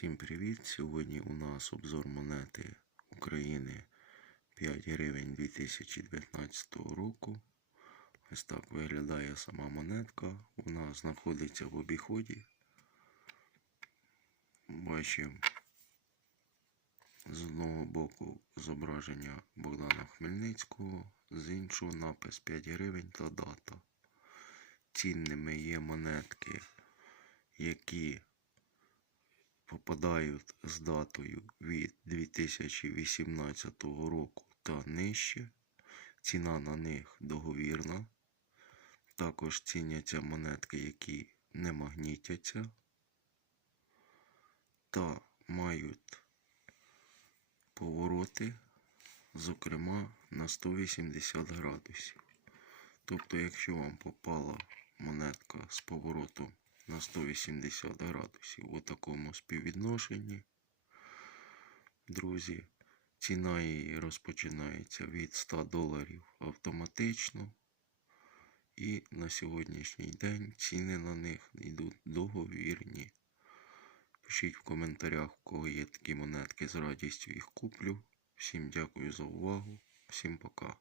Всім привіт! Сьогодні у нас обзор монети України 5 гривень 2019 року. Ось так виглядає сама монетка. Вона знаходиться в обіході. Бачимо з одного боку зображення Богдана Хмельницького, з іншого напис 5 гривень та дата. Цінними є монетки, які попадають з датою від 2018 року та нижче. Ціна на них договірна. Також ціняться монетки, які не магнітяться та мають повороти, зокрема на 180 градусів. Тобто, якщо вам попала монетка з поворотом на 180 градусів у такому співвідношенні, друзі, ціна її розпочинається від 100 доларів автоматично. І на сьогоднішній день ціни на них йдуть договірні. Пишіть в коментарях, у кого є такі монетки, з радістю їх куплю. Всім дякую за увагу, всім пока.